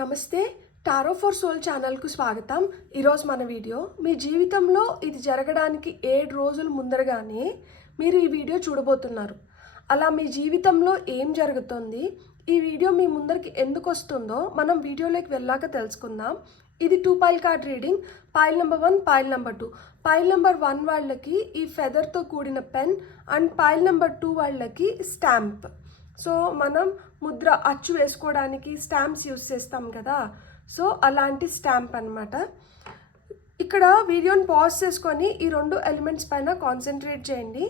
నమస్తే. Tarot for soul ఛానల్కు స్వాగతం. ఈరోజు మన వీడియో మీ జీవితంలో ఇది జరగడానికి 7 రోజుల ముందరగానే మీరు ఈ వీడియో చూడబోతున్నారు. అలా మీ జీవితంలో ఏం జరుగుతుంది, ఈ వీడియో మీ ముందరికి ఎందుకు వస్తుందో మనం వీడియోలోకి వెళ్ళాక తెలుసుకుందాం. ఇది 2 pile card reading. Pile number 1, pile number 2. Pile number 1 వాళ్ళకి ఈ ఫెదర్తో కూడిన పెన్ అండ్ పైల్ నెంబర్ 2 వాళ్ళకి స్టాంప్. సో మనం ముద్ర అచ్చు వేసుకోవడానికి స్టాంప్స్ యూస్ చేస్తాం కదా, సో అలాంటి స్టాంప్ అనమాట. ఇక్కడ వీడియోని పాజ్ చేసుకొని ఈ 2 ఎలిమెంట్స్ పైన కాన్సన్ట్రేట్ చేయండి.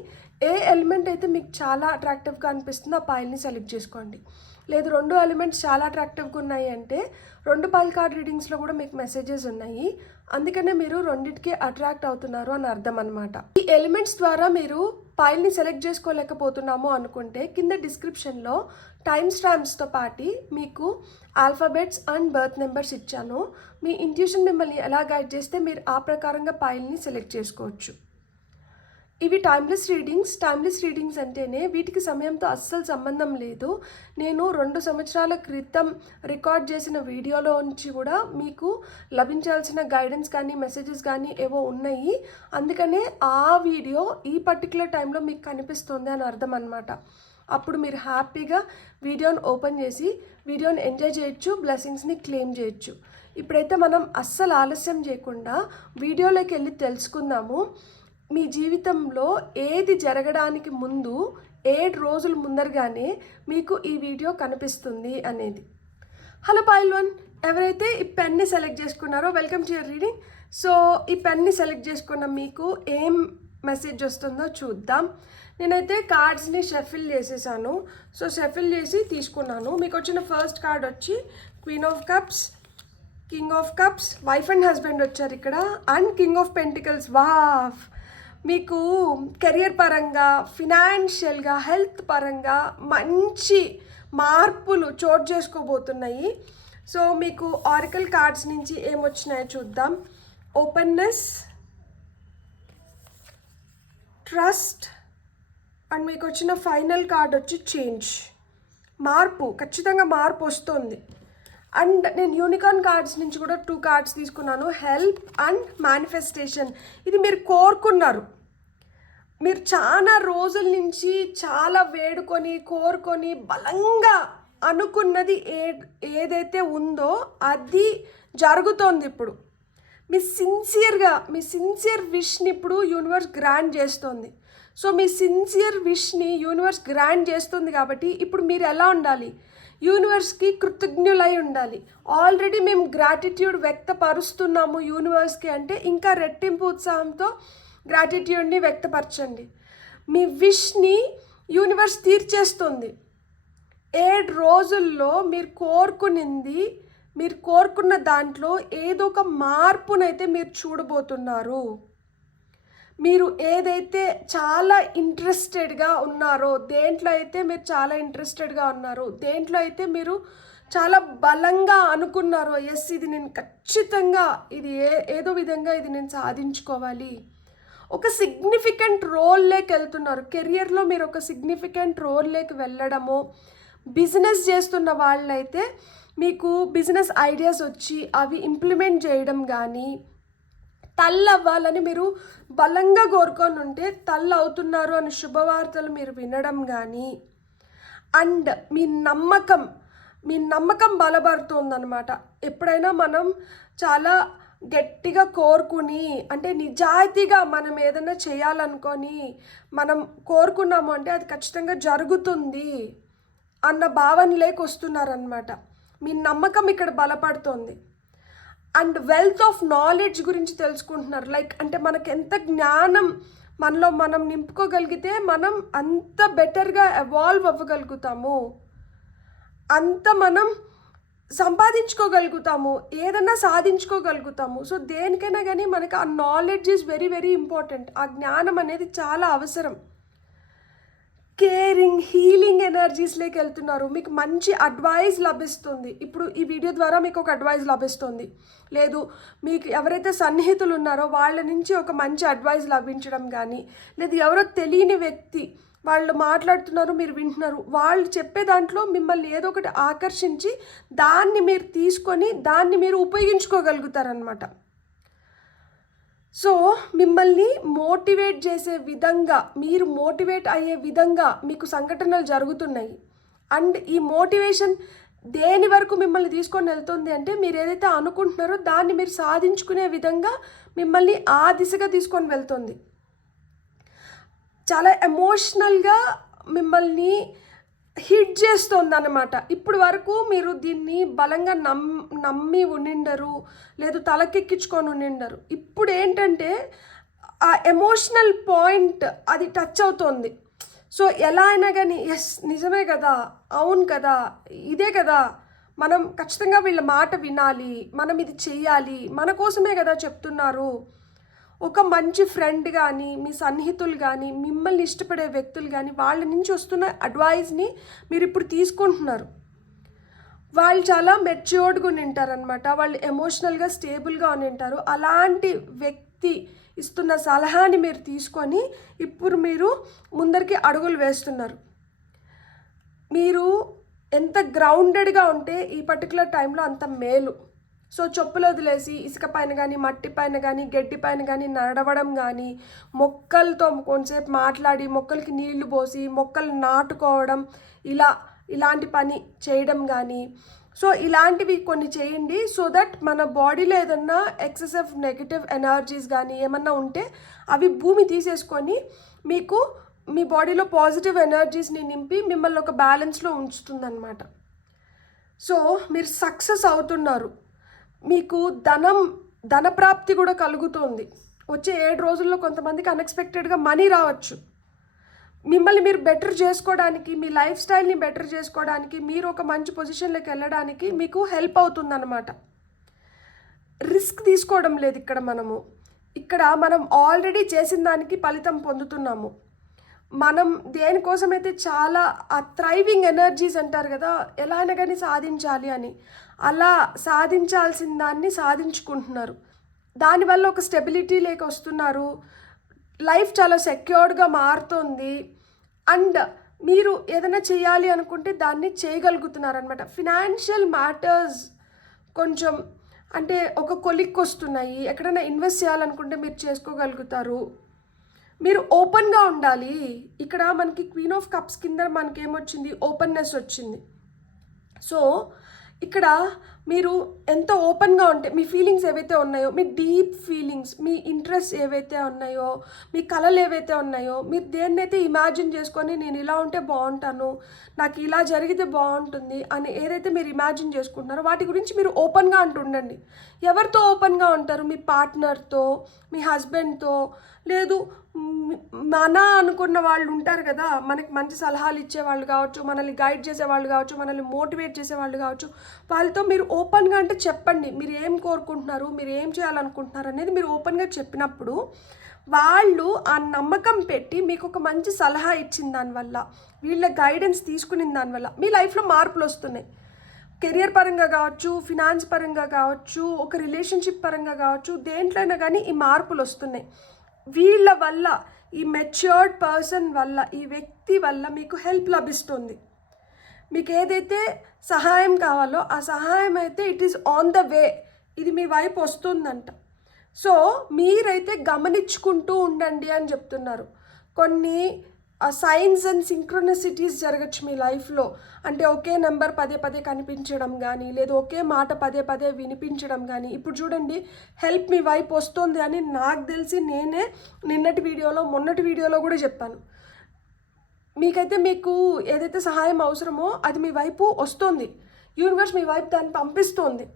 ఏ ఎలిమెంట్ అయితే మీకు చాలా అట్రాక్టివ్గా అనిపిస్తుందో ఆ పైల్ని సెలెక్ట్ చేసుకోండి. లేదు 2 ఎలిమెంట్స్ చాలా అట్రాక్టివ్గా ఉన్నాయి అంటే 2 పైల్ కార్డ్ రీడింగ్స్లో కూడా మీకు మెసేజెస్ ఉన్నాయి, అందుకనే మీరు రెండింటికి అట్రాక్ట్ అవుతున్నారు అని అర్థం అనమాట. ఈ ఎలిమెంట్స్ ద్వారా మీరు పైల్ని సెలెక్ట్ చేసుకోలేకపోతున్నాము అనుకుంటే కింద డిస్క్రిప్షన్లో టైమ్ స్టాంప్స్తో పాటు మీకు ఆల్ఫాబెట్స్ అండ్ బర్త్ నెంబర్స్ ఇచ్చాను. మీ ఇంట్యూషన్ మిమ్మల్ని ఎలా గైడ్ చేస్తే మీరు ఆ ప్రకారంగా పైల్ని సెలెక్ట్ చేసుకోవచ్చు. ఇవి టైమ్లెస్ రీడింగ్స్. టైమ్లెస్ రీడింగ్స్ అంటేనే వీటికి సమయంతో అస్సలు సంబంధం లేదు. నేను 2 సంవత్సరాల క్రితం రికార్డ్ చేసిన వీడియోలో నుంచి కూడా మీకు లభించాల్సిన గైడెన్స్ కానీ మెసేజెస్ కానీ ఏవో ఉన్నాయి, అందుకనే ఆ వీడియో ఈ పర్టికులర్ టైంలో మీకు కనిపిస్తుంది అని అర్థం అనమాట. అప్పుడు మీరు హ్యాపీగా వీడియోని ఓపెన్ చేసి వీడియోని ఎంజాయ్ చేయొచ్చు, బ్లెస్సింగ్స్ని క్లెయిమ్ చేయొచ్చు. ఇప్పుడైతే మనం అస్సలు ఆలస్యం చేయకుండా వీడియోలోకి వెళ్ళి తెలుసుకుందాము మీ జీవితంలో ఏది జరగడానికి ముందు 7 రోజుల ముందరగానే మీకు ఈ వీడియో కనిపిస్తుంది అనేది. హలో పైల్ 1, ఎవరైతే ఈ పెన్ని సెలెక్ట్ చేసుకున్నారో welcome to your reading. So ఈ పెన్ని సెలెక్ట్ చేసుకున్న మీకు ఏం మెసేజ్ వస్తుందో చూద్దాం. నేనైతే కార్డ్స్ని షఫిల్ చేసేసాను. సో షఫిల్ చేసి తీసుకున్నాను. మీకు వచ్చిన ఫస్ట్ కార్డ్ వచ్చి queen of cups, king of cups, wife and husband వచ్చారు ఇక్కడ, and king of pentacles. Wow, మీకు కెరియర్ పరంగా, ఫినాన్షియల్గా, హెల్త్ పరంగా మంచి మార్పులు చోటు చేసుకోబోతున్నాయి. సో మీకు ఆరికల్ కార్డ్స్ నుంచి ఏమొచ్చినాయో చూద్దాం. ఓపెన్నెస్, ట్రస్ట్, అండ్ మీకు వచ్చిన ఫైనల్ కార్డ్ వచ్చి చేంజ్. మార్పు, ఖచ్చితంగా మార్పు వస్తుంది. అండ్ నేను యూనికార్న్ కార్డ్స్ నుంచి కూడా 2 కార్డ్స్ తీసుకున్నాను. Help and manifestation. ఇది మీరు కోరుకున్నారు, మీరు చాలా రోజుల నుంచి చాలా వేడుకొని కోరుకొని బలంగా అనుకున్నది ఏదైతే ఉందో అది జరుగుతోంది ఇప్పుడు. మీ సిన్సియర్ విష్ని ఇప్పుడు యూనివర్స్ గ్రాంట్ చేస్తుంది. సో మీ సిన్సియర్ విష్ని యూనివర్స్ గ్రాంట్ చేస్తుంది కాబట్టి ఇప్పుడు మీరు ఎలా ఉండాలి, యూనివర్స్కి కృతజ్ఞులై ఉండాలి. ఆల్రెడీ మేము గ్రాటిట్యూడ్ వ్యక్తపరుస్తున్నాము యూనివర్స్కి అంటే ఇంకా రెట్టింపు ఉత్సాహంతో గ్రాటిట్యూడ్ని వ్యక్తపరచండి. మీ విష్ని యూనివర్స్ తీర్చేస్తుంది. 7 రోజుల్లో మీరు కోరుకున్న దాంట్లో ఏదో ఒక మార్పునైతే మీరు చూడబోతున్నారు. మీరు ఏదైతే చాలా ఇంట్రెస్టెడ్గా ఉన్నారో, దేంట్లో అయితే మీరు చాలా ఇంట్రెస్టెడ్గా ఉన్నారో, దేంట్లో అయితే మీరు చాలా బలంగా అనుకున్నారో, ఎస్ ఇది నేను ఖచ్చితంగా ఇది ఏదో విధంగా ఇది నేను సాధించుకోవాలి, ఒక సిగ్నిఫికెంట్ రోల్లోకి వెళ్తున్నారు. కెరియర్లో మీరు ఒక సిగ్నిఫికెంట్ రోల్లోకి వెళ్ళడము, బిజినెస్ చేస్తున్న వాళ్ళైతే మీకు బిజినెస్ ఐడియాస్ వచ్చి అవి ఇంప్లిమెంట్ చేయడం కానీ, తల్లవ్వాలని మీరు బలంగా కోరుకొని ఉంటే తల్లు అవుతున్నారు అని శుభవార్తలు మీరు వినడం కానీ, అండ్ మీ నమ్మకం బలపడుతుందన్నమాట. ఎప్పుడైనా మనం చాలా గట్టిగా కోరుకుని అంటే నిజాయితీగా మనం ఏదైనా చేయాలనుకొని మనం కోరుకున్నాము అంటే అది ఖచ్చితంగా జరుగుతుంది అన్న భావనలోకి వస్తున్నారనమాట. మీ నమ్మకం ఇక్కడ బలపడుతుంది. అండ్ వెల్త్ ఆఫ్ నాలెడ్జ్ గురించి తెలుసుకుంటున్నారు. లైక్ అంటే మనకు ఎంత జ్ఞానం మనలో మనం నింపుకోగలిగితే మనం అంత బెటర్గా ఎవాల్వ్ అవ్వగలుగుతాము, అంత మనం సంపాదించుకోగలుగుతాము, ఏదన్నా సాధించుకోగలుగుతాము. సో దేనికైనా కానీ మనకి ఆ knowledge is very very important. ఆ జ్ఞానం అనేది చాలా అవసరం. కేరింగ్, హీలింగ్ ఎనర్జీస్లోకి వెళ్తున్నారు. మీకు మంచి అడ్వైస్ లభిస్తుంది. ఇప్పుడు ఈ వీడియో ద్వారా మీకు ఒక అడ్వైస్ లభిస్తుంది. లేదు మీకు ఎవరైతే సన్నిహితులు ఉన్నారో వాళ్ళ నుంచి ఒక మంచి అడ్వైస్ లభించడం కానీ, లేదు ఎవరో తెలియని వ్యక్తి వాళ్ళు మాట్లాడుతున్నారు, మీరు వింటున్నారు. వాళ్ళు చెప్పే దాంట్లో మిమ్మల్ని ఏదో ఒకటి ఆకర్షించి దాన్ని మీరు తీసుకొని దాన్ని మీరు ఉపయోగించుకోగలుగుతారనమాట. సో మిమ్మల్ని మోటివేట్ చేసే విధంగా, మీరు మోటివేట్ అయ్యే విధంగా మీకు సంఘటనలు జరుగుతున్నాయి. అండ్ ఈ మోటివేషన్ దేని వరకు మిమ్మల్ని తీసుకొని వెళ్తుంది అంటే, మీరు ఏదైతే అనుకుంటున్నారో దాన్ని మీరు సాధించుకునే విధంగా మిమ్మల్ని ఆ దిశగా తీసుకొని వెళ్తుంది. చాలా ఎమోషనల్గా మిమ్మల్ని హిట్ చేస్తుంది అన్నమాట. ఇప్పుడు వరకు మీరు దీన్ని బలంగా నమ్మి ఉండిండరు, లేదు తలకెక్కించుకొని ఉండిండరు. ఇప్పుడు ఏంటంటే ఆ ఎమోషనల్ పాయింట్ అది టచ్ అవుతోంది. సో ఎలా అయినా కానీ ఎస్ నిజమే కదా, అవును కదా, ఇదే కదా, మనం ఖచ్చితంగా వీళ్ళ మాట వినాలి, మనం ఇది చెయ్యాలి, మన కోసమే కదా చెప్తున్నారు. ఒక మంచి ఫ్రెండ్ కానీ, మీ సన్నిహితులు కానీ, మిమ్మల్ని ఇష్టపడే వ్యక్తులు కానీ, వాళ్ళ నుంచి వస్తున్న అడ్వైస్ని మీరు ఇప్పుడు తీసుకుంటున్నారు. వాళ్ళు చాలా మెచ్యూర్డ్గా ఉంటారనమాట. వాళ్ళు ఎమోషనల్గా స్టేబుల్గా ఉంటారు. అలాంటి వ్యక్తి ఇస్తున్న సలహాని మీరు తీసుకొని ఇప్పుడు మీరు ముందరికి అడుగులు వేస్తున్నారు. మీరు ఎంత గ్రౌండెడ్గా ఉంటే ఈ పర్టికులర్ టైంలో అంత మేలు. సో చెప్పులు వదిలేసి ఇసుక పైన కానీ, మట్టి పైన కానీ, గడ్డి పైన కానీ నడవడం కానీ, మొక్కలతో కొంచెంసేపు మాట్లాడి, మొక్కలకి నీళ్లు పోసి, మొక్కలు నాటుకోవడం, ఇలాంటి పని చేయడం కానీ, సో ఇలాంటివి కొన్ని చేయండి. సో దట్ మన బాడీలో ఏదన్నా ఎక్సెసివ్ నెగిటివ్ ఎనర్జీస్ కానీ ఏమన్నా ఉంటే అవి భూమి తీసేసుకొని మీకు మీ బాడీలో పాజిటివ్ ఎనర్జీస్ని నింపి మిమ్మల్ని ఒక బ్యాలెన్స్లో ఉంచుతుందన్నమాట. సో మీరు సక్సెస్ అవుతున్నారు. మీకు ధనప్రాప్తి కూడా కలుగుతుంది. వచ్చే 7 రోజుల్లో కొంతమందికి అన్ఎక్స్పెక్టెడ్గా మనీ రావచ్చు. మిమ్మల్ని మీరు బెటర్ చేసుకోవడానికి, మీ లైఫ్ స్టైల్ని బెటర్ చేసుకోవడానికి, మీరు ఒక మంచి పొజిషన్లోకి వెళ్ళడానికి మీకు హెల్ప్ అవుతుందన్నమాట. రిస్క్ తీసుకోవడం లేదు ఇక్కడ మనం ఆల్రెడీ చేసిన దానికి ఫలితం పొందుతున్నాము. మనం దేనికోసమైతే చాలా ఆ థ్రైవింగ్ ఎనర్జీస్ అంటారు కదా, ఎలా అయినా కానీ సాధించాలి అని, అలా సాధించాల్సిన దాన్ని సాధించుకుంటున్నారు. దానివల్ల ఒక స్టెబిలిటీ లేక వస్తున్నారు. లైఫ్ చాలా సెక్యూర్డ్గా మారుతుంది. అండ్ మీరు ఏదైనా చేయాలి అనుకుంటే దాన్ని చేయగలుగుతున్నారనమాట. ఫినాన్షియల్ మ్యాటర్స్ కొంచెం అంటే ఒక కొలిక్కి వస్తున్నాయి. ఎక్కడైనా ఇన్వెస్ట్ చేయాలనుకుంటే మీరు చేసుకోగలుగుతారు. మీరు ఓపెన్గా ఉండాలి. ఇక్కడ మనకి క్వీన్ ఆఫ్ కప్స్ కింద మనకేమొచ్చింది, ఓపెన్నెస్ వచ్చింది. సో ఇక్కడ మీరు ఎంత ఓపెన్గా ఉంటే, మీ ఫీలింగ్స్ ఏవైతే ఉన్నాయో, మీ డీప్ ఫీలింగ్స్, మీ ఇంట్రెస్ట్ ఏవైతే ఉన్నాయో, మీ కళలు ఏవైతే ఉన్నాయో, మీరు దేన్నైతే ఇమాజిన్ చేసుకొని నేను ఇలా ఉంటే బాగుంటాను, నాకు ఇలా జరిగితే బాగుంటుంది అని ఏదైతే మీరు ఇమాజిన్ చేసుకుంటున్నారో వాటి గురించి మీరు ఓపెన్గా అంటుండండి. ఎవరితో ఓపెన్గా ఉంటారు? మీ పార్ట్నర్తో, మీ హస్బెండ్తో, లేదు మన అనుకున్న వాళ్ళు ఉంటారు కదా, మనకి మంచి సలహాలు ఇచ్చేవాళ్ళు కావచ్చు, మనల్ని గైడ్ చేసేవాళ్ళు కావచ్చు, మనల్ని మోటివేట్ చేసేవాళ్ళు కావచ్చు. వాళ్ళతో మీరు ఓపెన్గా అంటే చెప్పండి, మీరు ఏం కోరుకుంటున్నారు, మీరు ఏం చేయాలనుకుంటున్నారు అనేది మీరు ఓపెన్గా చెప్పినప్పుడు వాళ్ళు ఆ నమ్మకం పెట్టి మీకు ఒక మంచి సలహా ఇచ్చిన దానివల్ల, వీళ్ళ గైడెన్స్ తీసుకున్న దానివల్ల మీ లైఫ్లో మార్పులు వస్తున్నాయి. కెరియర్ పరంగా కావచ్చు, ఫినాన్స్ పరంగా కావచ్చు, ఒక రిలేషన్షిప్ పరంగా కావచ్చు, దేంట్లోనైనా కానీ ఈ మార్పులు వస్తున్నాయి. వీళ్ళ వల్ల, ఈ మెచ్యూర్డ్ పర్సన్ వల్ల, ఈ వ్యక్తి వల్ల మీకు హెల్ప్ లభిస్తుంది. మీకు ఏదైతే సహాయం కావాలో ఆ సహాయం అయితే it is on the way, ఇది మీ వైపు వస్తుందంట. సో మీరైతే గమనించుకుంటూ ఉండండి అని చెప్తున్నారు. కొన్ని సైన్స్ అండ్ సింక్రోనిసిటీస్ జరగచ్చు మీ లైఫ్లో. అంటే ఒకే నెంబర్ పదే పదే కనిపించడం కానీ, లేదు ఒకే మాట పదే పదే వినిపించడం కానీ. ఇప్పుడు చూడండి, హెల్ప్ మీ వైపు వస్తుంది అని నాకు తెలిసి నేనే మొన్నటి వీడియోలో కూడా చెప్పాను. మీకైతే మీకు ఏదైతే సహాయం అవసరమో అది మీ వైపు వస్తుంది. యూనివర్స్ మీ వైపు దాన్ని పంపిస్తుంది.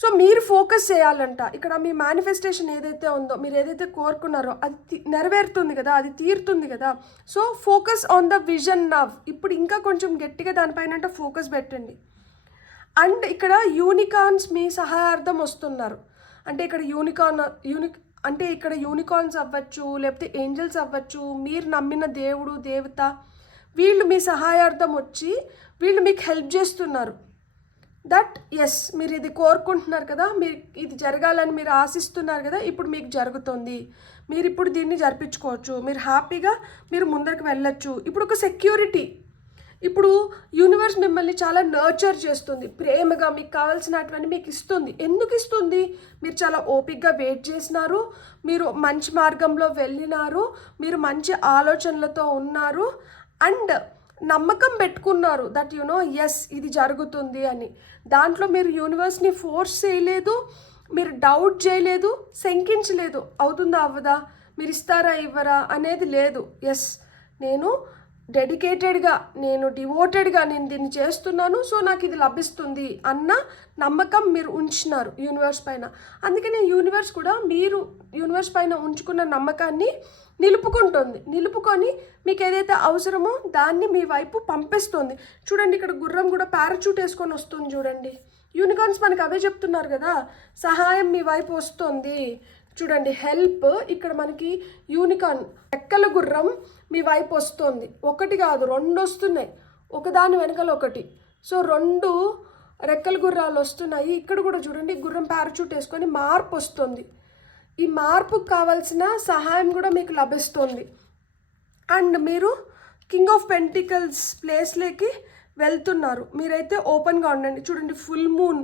సో మీరు ఫోకస్ చేయాలంట. ఇక్కడ మీ మేనిఫెస్టేషన్ ఏదైతే ఉందో, మీరు ఏదైతే కోరుకున్నారో అది నెరవేరుతుంది కదా, అది తీరుతుంది కదా. So focus on the vision now. ఇప్పుడు ఇంకా కొంచెం గట్టిగా దానిపైన ఫోకస్ పెట్టండి. అండ్ ఇక్కడ యూనికార్న్స్ మీ సహాయార్థం వస్తున్నారు. అంటే ఇక్కడ యూనికార్న్స్ అవ్వచ్చు, లేకపోతే ఏంజల్స్ అవ్వచ్చు, మీరు నమ్మిన దేవుడు దేవత, వీళ్ళు మీ సహాయార్థం వచ్చి వీళ్ళు మీకు హెల్ప్ చేస్తున్నారు. దట్ ఎస్ మీరు ఇది కోరుకుంటున్నారు కదా, మీరు ఇది జరగాలని మీరు ఆశిస్తున్నారు కదా, ఇప్పుడు మీకు జరుగుతుంది, మీరు ఇప్పుడు దీన్ని జరిపించుకోవచ్చు, మీరు హ్యాపీగా మీరు ముందరికి వెళ్ళొచ్చు. ఇప్పుడు ఒక సెక్యూరిటీ, ఇప్పుడు యూనివర్స్ మిమ్మల్ని చాలా నర్చర్ చేస్తుంది, ప్రేమగా మీకు కావాల్సినటువంటి మీకు ఇస్తుంది. ఎందుకు ఇస్తుంది? మీరు చాలా ఓపిక్గా వెయిట్ చేసినారు, మీరు మంచి మార్గంలో వెళ్ళినారు, మీరు మంచి ఆలోచనలతో ఉన్నారు అండ్ నమ్మకం పెట్టుకున్నారు దట్ ఎస్ ఇది జరుగుతుంది అని. దాంట్లో మీరు యూనివర్స్ని ఫోర్స్ చేయలేదు, మీరు డౌట్ చేయలేదు, శంకించలేదు అవుతుందా అవ్వదా, మీరు ఇస్తారా ఇవ్వరా అనేది లేదు. ఎస్ నేను డెడికేటెడ్గా, నేను డివోటెడ్గా నేను దీన్ని చేస్తున్నాను, సో నాకు ఇది లభిస్తుంది అన్న నమ్మకం మీరు ఉంచినారు యూనివర్స్ పైన. అందుకనే యూనివర్స్ కూడా మీరు యూనివర్స్ పైన ఉంచుకున్న నమ్మకాన్ని నిలుపుకొని మీకు ఏదైతే అవసరమో దాన్ని మీ వైపు పంపిస్తుంది. చూడండి ఇక్కడ గుర్రం కూడా పారాచూట్ వేసుకొని వస్తుంది చూడండి. యూనికార్న్స్ మనకు అవే చెప్తున్నారు కదా, సహాయం మీ వైపు వస్తుంది. చూడండి హెల్ప్, ఇక్కడ మనకి యూనికార్న్ రెక్కల గుర్రం మీ వైపు వస్తుంది. ఒకటి కాదు, 2 వస్తున్నాయి, ఒకదాని వెనకాల ఒకటి. సో 2 రెక్కల గుర్రాలు వస్తున్నాయి. ఇక్కడ కూడా చూడండి గుర్రం పారాచూట్ వేసుకొని మార్పు వస్తుంది. ఈ మార్పుకు కావాల్సిన సహాయం కూడా మీకు లభిస్తుంది. అండ్ మీరు కింగ్ ఆఫ్ పెంటికల్స్ ప్లేస్లోకి వెళ్తున్నారు. మీరైతే ఓపెన్గా ఉండండి. చూడండి ఫుల్ మూన్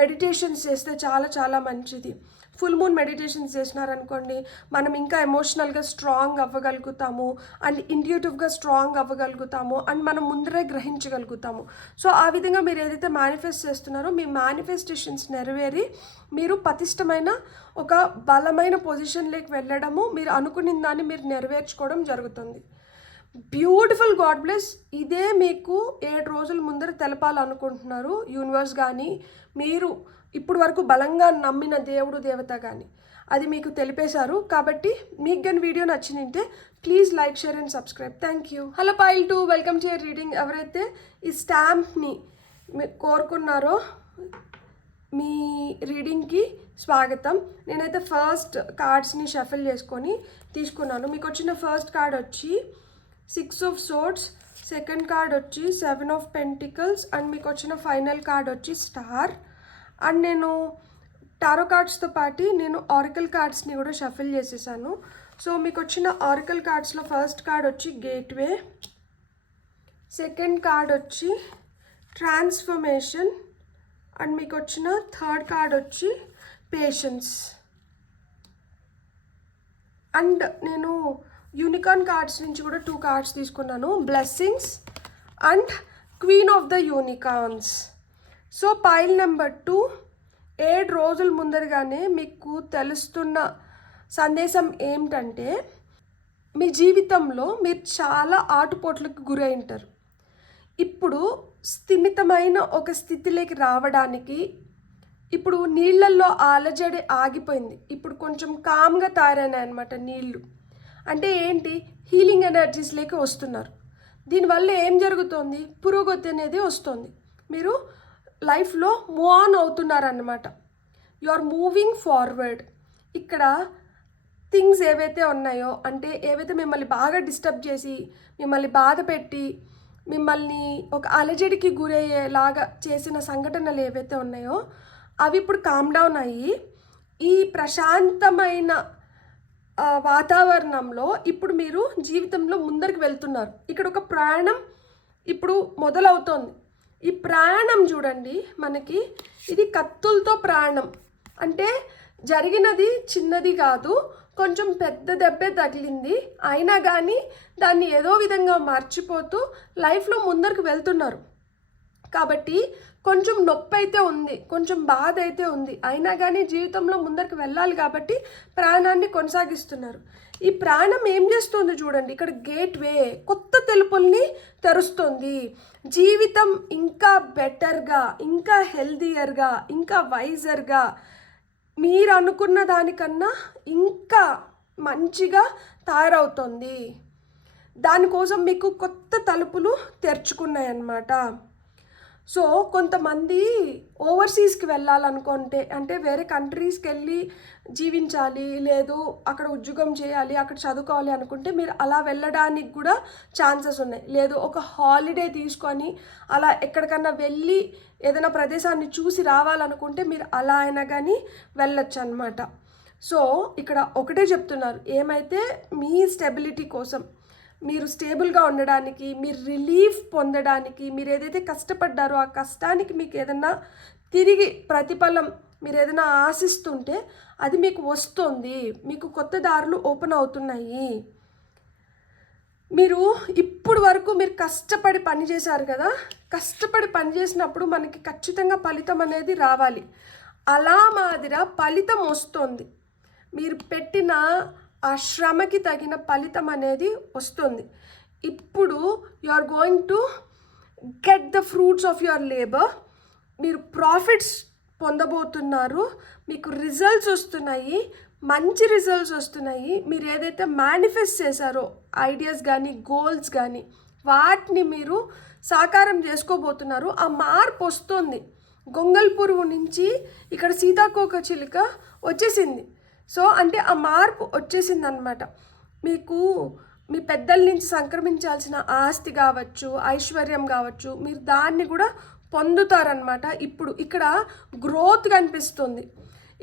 మెడిటేషన్స్ చేస్తే చాలా చాలా మంచిది. ఫుల్ మూన్ మెడిటేషన్స్ చేసినారనుకోండి, మనం ఇంకా ఎమోషనల్గా స్ట్రాంగ్ అవ్వగలుగుతాము అండ్ ఇంట్యూటివ్గా స్ట్రాంగ్ అవ్వగలుగుతాము అండ్ మనం ముందరే గ్రహించగలుగుతాము. సో ఆ విధంగా మీరు ఏదైతే మేనిఫెస్ట్ చేస్తున్నారో మీ మేనిఫెస్టేషన్స్ నెరవేరి మీరు పటిష్టమైన ఒక బలమైన పొజిషన్లోకి వెళ్ళడము, మీరు అనుకున్న దాన్ని మీరు నెరవేర్చుకోవడం జరుగుతుంది. Beautiful, God bless. ఇదే మీకు 7 రోజుల ముందర తెలపాలనుకుంటున్నారు యూనివర్స్ కానీ, మీరు ఇప్పుడు వరకు బలంగా నమ్మిన దేవుడు దేవత కానీ అది మీకు తెలిపేశారు. కాబట్టి మీకు కానీ వీడియో నచ్చినంటే please like, share and subscribe. Thank you. Hello పైల్ 2, వెల్కమ్ టు యువర్ రీడింగ్. ఎవరైతే ఈ స్టాంప్ని కోరుకున్నారో మీ రీడింగ్కి స్వాగతం. నేనైతే ఫస్ట్ కార్డ్స్ని షఫల్ చేసుకొని తీసుకున్నాను. మీకు వచ్చిన ఫస్ట్ కార్డ్ వచ్చి 6 of Swords, సెకండ్ కార్డ్ వచ్చి 7 of Pentacles అండ్ మీకు వచ్చిన ఫైనల్ కార్డ్ వచ్చి స్టార్. అండ్ నేను టారో కార్డ్స్తో పాటు నేను ఆరికల్ కార్డ్స్ని కూడా షఫల్ చేసేసాను. సో మీకు వచ్చిన ఆరికల్ కార్డ్స్లో ఫస్ట్ కార్డ్ వచ్చి గేట్వే, సెకండ్ కార్డ్ వచ్చి ట్రాన్స్ఫర్మేషన్ అండ్ మీకు వచ్చిన థర్డ్ కార్డ్ వచ్చి పేషెన్స్. అండ్ నేను యూనికార్న్ కార్డ్స్ నుంచి కూడా 2 కార్డ్స్ తీసుకున్నాను, blessings and queen of the unicorns. So pile number 2, 7 రోజుల ముందరగానే మీకు తెలుస్తున్న సందేశం ఏమిటంటే, మీ జీవితంలో మీరు చాలా ఆటుపోట్లకు గురై ఉంటారు. ఇప్పుడు స్థిమితమైన ఒక స్థితిలోకి రావడానికి ఇప్పుడు నీళ్ళల్లో అలజడి ఆగిపోయింది, ఇప్పుడు కొంచెం కామ్గా తయారైనాయి అన్నమాట నీళ్ళు. అంటే ఏంటి, హీలింగ్ ఎనర్జీస్లోకి వస్తున్నారు. దీనివల్ల ఏం జరుగుతుంది, పురోగతి అనేది వస్తుంది. మీరు లైఫ్లో మూవ్ ఆన్ అవుతున్నారన్నమాట. You are moving forward. ఇక్కడ థింగ్స్ ఏవైతే ఉన్నాయో, అంటే ఏవైతే మిమ్మల్ని బాగా డిస్టర్బ్ చేసి మిమ్మల్ని బాధ పెట్టి మిమ్మల్ని ఒక అలజడికి గురయ్యేలాగా చేసిన సంఘటనలు ఏవైతే ఉన్నాయో అవి ఇప్పుడు కామ్ డౌన్ అయ్యి ఈ ప్రశాంతమైన వాతావరణంలో ఇప్పుడు మీరు జీవితంలో ముందరికి వెళ్తున్నారు. ఇక్కడ ఒక ప్రయాణం ఇప్పుడు మొదలవుతోంది. ఈ ప్రయాణం చూడండి, మనకి ఇది కత్తులతో ప్రయాణం. అంటే జరిగినది చిన్నది కాదు, కొంచెం పెద్ద దెబ్బే తగిలింది, అయినా కానీ దాన్ని ఏదో విధంగా మర్చిపోతూ లైఫ్లో ముందరికి వెళ్తున్నారు. కాబట్టి కొంచెం నొప్పి అయితే ఉంది, కొంచెం బాధ అయితే ఉంది, అయినా కానీ జీవితంలో ముందరికి వెళ్ళాలి కాబట్టి ప్రాణాన్ని కొనసాగిస్తున్నారు. ఈ ప్రాణం ఏం చేస్తుంది చూడండి, ఇక్కడ గేట్వే కొత్త తలుపుల్ని తెరుస్తుంది. జీవితం ఇంకా బెటర్గా, ఇంకా హెల్దియర్గా, ఇంకా వైజర్గా, మీరు అనుకున్న దానికన్నా ఇంకా మంచిగా తయారవుతుంది. దానికోసం మీకు కొత్త తలుపులు తెరుచుకున్నాయి అన్నమాట. సో కొంతమంది ఓవర్సీస్కి వెళ్ళాలనుకుంటే, అంటే వేరే కంట్రీస్కి వెళ్ళి జీవించాలి, లేదు అక్కడ ఉద్యోగం చేయాలి, అక్కడ చదువుకోవాలి అనుకుంటే మీరు అలా వెళ్ళడానికి కూడా ఛాన్సెస్ ఉన్నాయి. లేదు ఒక హాలిడే తీసుకొని అలా ఎక్కడికన్నా వెళ్ళి ఏదైనా ప్రదేశాన్ని చూసి రావాలనుకుంటే మీరు అలా అయినా కానీ వెళ్ళొచ్చు అనమాట. సో ఇక్కడ ఒకటే చెప్తున్నారు, ఏమైతే మీ స్టెబిలిటీ కోసం, మీరు స్టేబుల్గా ఉండడానికి, మీరు రిలీఫ్ పొందడానికి, మీరు ఏదైతే కష్టపడ్డారో ఆ కష్టానికి మీకు ఏదైనా తిరిగి ప్రతిఫలం మీరు ఏదైనా ఆశిస్తుంటే అది మీకు వస్తుంది, మీకు కొత్త దారులు ఓపెన్ అవుతున్నాయి. మీరు ఇప్పుడు వరకు మీరు కష్టపడి పని చేశారు కదా, కష్టపడి పని చేసినప్పుడు మనకి ఖచ్చితంగా ఫలితం అనేది రావాలి. అలా మాదిర ఫలితం వస్తుంది, మీరు పెట్టిన ఆ శ్రమకి తగిన ఫలితం అనేది వస్తుంది. ఇప్పుడు you are going to get the fruits of your labour. మీరు ప్రాఫిట్స్ పొందబోతున్నారు, మీకు రిజల్ట్స్ వస్తున్నాయి, మంచి రిజల్ట్స్ వస్తున్నాయి. మీరు ఏదైతే మేనిఫెస్ట్ చేశారో ఐడియాస్ కానీ గోల్స్ కానీ వాటిని మీరు సాకారం చేసుకోబోతున్నారు. ఆ మార్పు వస్తుంది. గొంగల్ పురుగు నుంచి ఇక్కడ సీతాకోక చిలుక వచ్చేసింది. సో అంటే ఆ మార్పు వచ్చేసింది అనమాట. మీకు మీ పెద్దల నుంచి సంక్రమించాల్సిన ఆస్తి కావచ్చు, ఐశ్వర్యం కావచ్చు, మీరు దాన్ని కూడా పొందుతారనమాట. ఇప్పుడు ఇక్కడ గ్రోత్ కనిపిస్తుంది.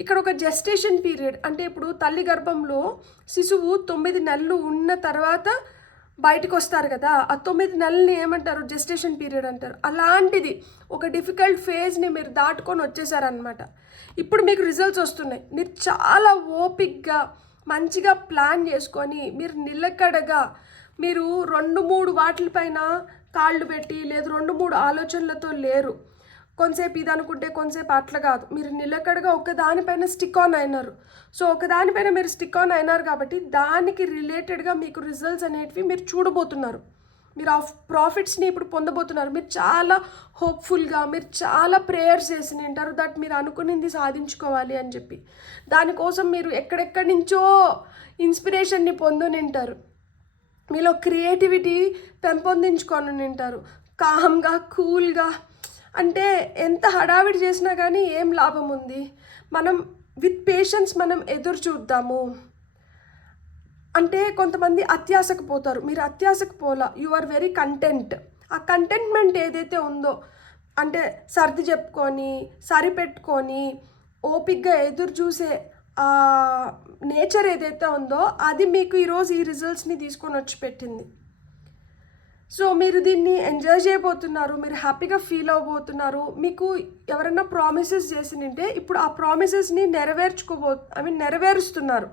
ఇక్కడ ఒక జెస్టేషన్ పీరియడ్, అంటే ఇప్పుడు తల్లి గర్భంలో శిశువు 9 నెలలు ఉన్న తర్వాత బయటకు వస్తారు కదా, ఆ 9 నెలల్ని ఏమంటారు, జెస్టేషన్ పీరియడ్ అంటారు. అలాంటిది ఒక డిఫికల్ట్ ఫేజ్ని మీరు దాటుకొని వచ్చేసారనమాట. ఇప్పుడు మీకు రిజల్ట్స్ వస్తున్నాయి. మీరు చాలా ఓపిక్గా మంచిగా ప్లాన్ చేసుకొని మీరు నిలకడగా, మీరు 2-3 వాటిపైన కాళ్ళు పెట్టి లేదు 2-3 ఆలోచనలతో లేరు. కొంతసేపు ఇది అనుకుంటే కొంతసేపు అట్లా కాదు, మీరు నిలకడగా ఒకదానిపైన స్టిక్ ఆన్ అయినారు. సో ఒకదానిపైన మీరు స్టిక్ ఆన్ అయినారు కాబట్టి దానికి రిలేటెడ్గా మీకు రిజల్ట్స్ అనేటివి మీరు చూడబోతున్నారు. మీరు ఆ ప్రాఫిట్స్ని ఇప్పుడు పొందబోతున్నారు. మీరు చాలా హోప్ఫుల్గా, మీరు చాలా ప్రేయర్స్ చేసి ఉంటారు దట్ మీరు అనుకునింది సాధించుకోవాలి అని చెప్పి. దానికోసం మీరు ఎక్కడెక్కడి నుంచో ఇన్స్పిరేషన్ని పొందునింటారు. మీలో క్రియేటివిటీ పెంపొందించుకొని ఉంటారు. కామ్గా, కూల్గా, అంటే ఎంత హడావిడి చేసినా కానీ ఏం లాభం ఉంది, మనం విత్ పేషెన్స్ మనం ఎదురు చూద్దాము. అంటే కొంతమంది అత్యాశకు పోతారు, మీరు అత్యాశకు పోలా, యు ఆర్ వెరీ కంటెంట్. ఆ కంటెంట్మెంట్ ఏదైతే ఉందో, అంటే సర్ది చెప్పుకొని సరిపెట్టుకొని ఓపిక్గా ఎదురు చూసే నేచర్ ఏదైతే ఉందో అది మీకు ఈరోజు ఈ రిజల్ట్స్ని తీసుకొని వచ్చి పెట్టింది. సో మీరు దీన్ని ఎంజాయ్ చేయబోతున్నారు, మీరు హ్యాపీగా ఫీల్ అవ్వబోతున్నారు. మీకు ఎవరైనా ప్రామిసెస్ చేసినంటే ఇప్పుడు ఆ ప్రామిసెస్ని నెరవేరుస్తున్నారు.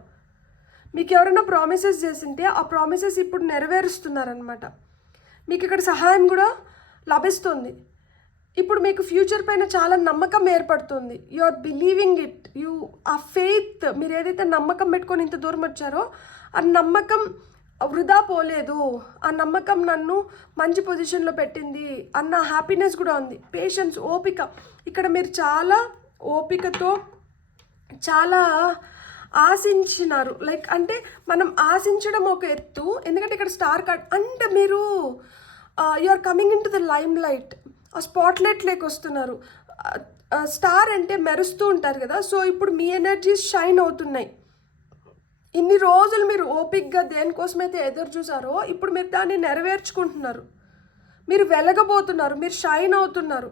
మీకు ఎవరైనా ప్రామిసెస్ చేసింటే ఆ ప్రామిసెస్ ఇప్పుడు నెరవేరుస్తున్నారనమాట. మీకు ఇక్కడ సహాయం కూడా లభిస్తుంది. ఇప్పుడు మీకు ఫ్యూచర్ పైన చాలా నమ్మకం ఏర్పడుతుంది. యు ఆర్ బిలీవింగ్ ఇట్, ఆ ఫెయిత్, మీరు ఏదైతే నమ్మకం పెట్టుకొని ఇంత దూరం వచ్చారో ఆ నమ్మకం వృధా పోలేదు, ఆ నమ్మకం నన్ను మంచి పొజిషన్లో పెట్టింది అన్న హ్యాపీనెస్ కూడా ఉంది. పేషెన్స్, ఓపిక, ఇక్కడ మీరు చాలా ఓపికతో చాలా ఆశించినారు. లైక్ అంటే మనం ఆశించడం ఒక ఎత్తు, ఎందుకంటే ఇక్కడ స్టార్ కార్డ్ అంటే మీరు you are coming in to the limelight, ఆ స్పాట్ లైట్ లేక వస్తున్నారు. స్టార్ అంటే మెరుస్తూ ఉంటారు కదా, సో ఇప్పుడు మీ ఎనర్జీస్ షైన్ అవుతున్నాయి. ఇన్ని రోజులు మీరు ఓపిక్గా దేనికోసమైతే ఎదురు చూసారో ఇప్పుడు మీరు దాన్ని నెరవేర్చుకుంటున్నారు, మీరు వెలగబోతున్నారు, మీరు షైన్ అవుతున్నారు.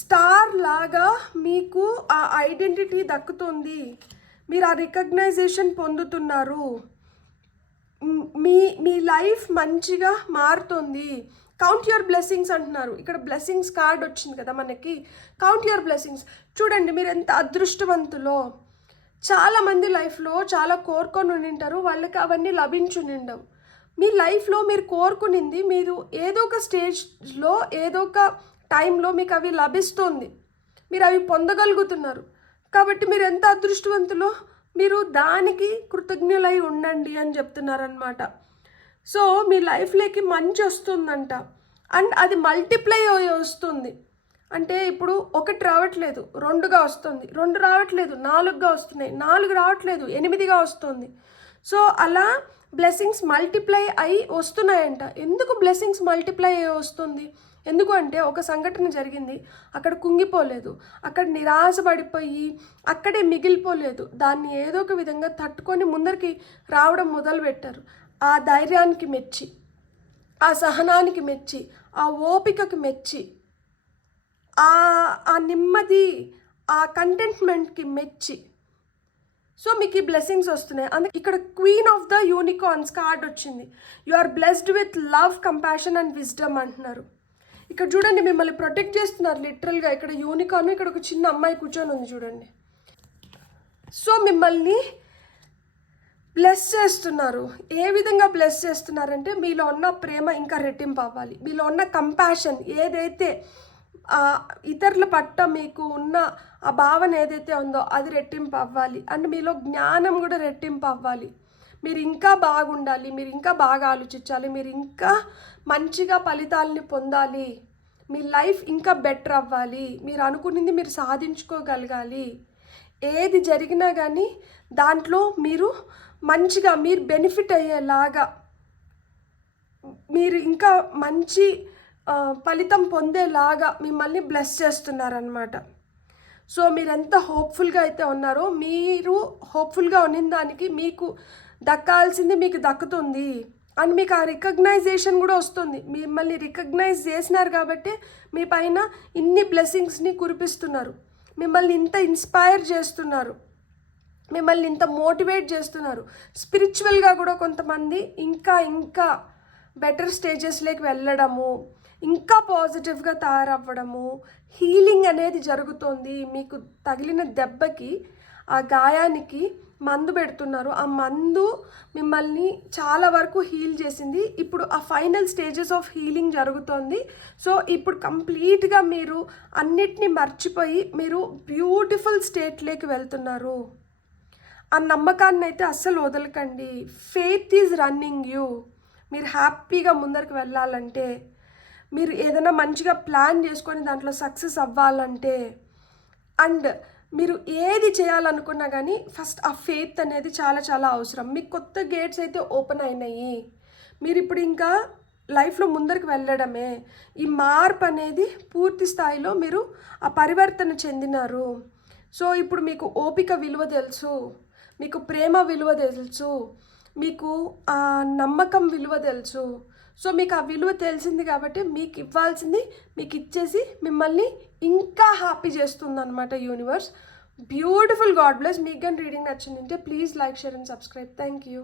స్టార్ లాగా మీకు ఆ ఐడెంటిటీ దక్కుతుంది, మీరు ఆ రికగ్నైజేషన్ పొందుతున్నారు. మీ లైఫ్ మంచిగా మారుతుంది. కౌంట్ యువర్ బ్లెస్సింగ్స్ అంటున్నారు. ఇక్కడ బ్లెస్సింగ్స్ కార్డ్ వచ్చింది కదా మనకి. Count your blessings. చూడండి మీరు ఎంత అదృష్టవంతులో. చాలామంది లైఫ్లో చాలా కోరుకొని ఉండింటారు, వాళ్ళకి అవన్నీ లభించునిండవు. మీ లైఫ్లో మీరు కోరుకునింది మీరు ఏదో ఒక స్టేజ్లో ఏదో ఒక టైంలో మీకు అవి లభిస్తుంది, మీరు అవి పొందగలుగుతున్నారు. కాబట్టి మీరు ఎంత అదృష్టవంతులో, మీరు దానికి కృతజ్ఞులై ఉండండి అని చెప్తున్నారనమాట. సో మీ లైఫ్లోకి మంచి వస్తుందంట, అండ్ అది మల్టిప్లై వస్తుంది. అంటే ఇప్పుడు 1 రావట్లేదు 2గా వస్తుంది, 2 రావట్లేదు 4గా వస్తున్నాయి, 4 రావట్లేదు 8గా వస్తుంది. సో అలా బ్లెస్సింగ్స్ మల్టిప్లై అయి వస్తున్నాయంట. ఎందుకు బ్లెస్సింగ్స్ మల్టిప్లై అయి వస్తుంది? ఎందుకు అంటే ఒక సంఘటన జరిగింది, అక్కడ కుంగిపోలేదు, అక్కడ నిరాశపడిపోయి అక్కడే మిగిలిపోలేదు, దాన్ని ఏదో ఒక విధంగా తట్టుకొని ముందరికి రావడం మొదలుపెట్టారు. ఆ ధైర్యానికి మెచ్చి, ఆ సహనానికి మెచ్చి, ఆ ఓపికకి మెచ్చి, ఆ నెమ్మది, ఆ కంటెంట్మెంట్కి మెచ్చి, సో మీకు ఈ బ్లెస్సింగ్స్ వస్తున్నాయి. అందుకే ఇక్కడ queen of the unicorns card వచ్చింది. You are blessed with love, compassion and wisdom అంటున్నారు. ఇక్కడ చూడండి, మిమ్మల్ని ప్రొటెక్ట్ చేస్తున్నారు లిటరల్గా. ఇక్కడ యూనికార్న్, ఇక్కడ ఒక చిన్న అమ్మాయి కూర్చొని ఉంది చూడండి. సో మిమ్మల్ని బ్లెస్ చేస్తున్నారు. ఏ విధంగా బ్లెస్ చేస్తున్నారంటే, మీలో ఉన్న ప్రేమ ఇంకా రెట్టింపు అవ్వాలి, మీలో ఉన్న కంపాషన్ ఏదైతే ఇతరుల పట్ల మీకు ఉన్న ఆ భావన ఏదైతే ఉందో అది రెట్టింపు అవ్వాలి, అండ్ మీలో జ్ఞానం కూడా రెట్టింపు అవ్వాలి. మీరు ఇంకా బాగుండాలి, మీరు ఇంకా బాగా ఆలోచించాలి, మీరు ఇంకా మంచిగా ఫలితాలని పొందాలి, మీ లైఫ్ ఇంకా బెటర్ అవ్వాలి, మీరు అనుకున్నది మీరు సాధించుకోగలగాలి. ఏది జరిగినా కానీ దాంట్లో మీరు మంచిగా మీరు బెనిఫిట్ అయ్యేలాగా, మీరు ఇంకా మంచి ఫలితం పొందేలాగా మిమ్మల్ని బ్లెస్ చేస్తున్నారనమాట. సో మీరు ఎంత హోప్ఫుల్గా అయితే ఉన్నారో, మీరు హోప్ఫుల్గా ఉన్న దానికి మీకు దక్కాల్సింది మీకు దక్కుతుంది, అండ్ మీకు ఆ రికగ్నైజేషన్ కూడా వస్తుంది. మిమ్మల్ని రికగ్నైజ్ చేసినారు కాబట్టి మీ పైన ఇన్ని బ్లెస్సింగ్స్ని కురిపిస్తున్నారు, మిమ్మల్ని ఇంత ఇన్స్పైర్ చేస్తున్నారు, మిమ్మల్ని ఇంత మోటివేట్ చేస్తున్నారు. స్పిరిచువల్గా కూడా కొంతమంది ఇంకా ఇంకా బెటర్ స్టేజెస్లోకి వెళ్ళడము, ఇంకా పాజిటివ్గా తయారవ్వడము, హీలింగ్ అనేది జరుగుతుంది. మీకు తగిలిన దెబ్బకి, ఆ గాయానికి మందు పెడుతున్నారు. ఆ మందు మిమ్మల్ని చాలా వరకు హీల్ చేసింది. ఇప్పుడు ఆ ఫైనల్ స్టేజెస్ ఆఫ్ హీలింగ్ జరుగుతోంది. సో ఇప్పుడు కంప్లీట్గా మీరు అన్నిటినీ మర్చిపోయి మీరు బ్యూటిఫుల్ స్టేట్లోకి వెళ్తున్నారు. ఆ నమ్మకాన్ని అయితే అస్సలు వదలకండి. Faith is running you. మీరు హ్యాపీగా ముందరికి వెళ్ళాలంటే, మీరు ఏదైనా మంచిగా ప్లాన్ చేసుకొని దాంట్లో సక్సెస్ అవ్వాలంటే, అండ్ మీరు ఏది చేయాలనుకున్నా కానీ ఫస్ట్ ఆ ఫెయిత్ అనేది చాలా చాలా అవసరం. మీకు కొత్త గేట్స్ అయితే ఓపెన్ అయినాయి, మీరు ఇప్పుడు ఇంకా లైఫ్లో ముందరికి వెళ్ళడమే. ఈ మార్పు అనేది పూర్తి స్థాయిలో మీరు ఆ పరివర్తన చెందినారు. సో ఇప్పుడు మీకు ఓపిక విలువ తెలుసు, మీకు ప్రేమ విలువ తెలుసు, మీకు ఆ నమ్మకం విలువ తెలుసు. సో మీకు ఆ విలువ తెలిసింది కాబట్టి మీకు ఇవ్వాల్సింది మీకు ఇచ్చేసి మిమ్మల్ని ఇంకా హ్యాపీ చేస్తుంది అనమాట యూనివర్స్. బ్యూటిఫుల్. God bless. మీకు కానీ రీడింగ్ నచ్చిందంటే please like, share and subscribe. Thank you.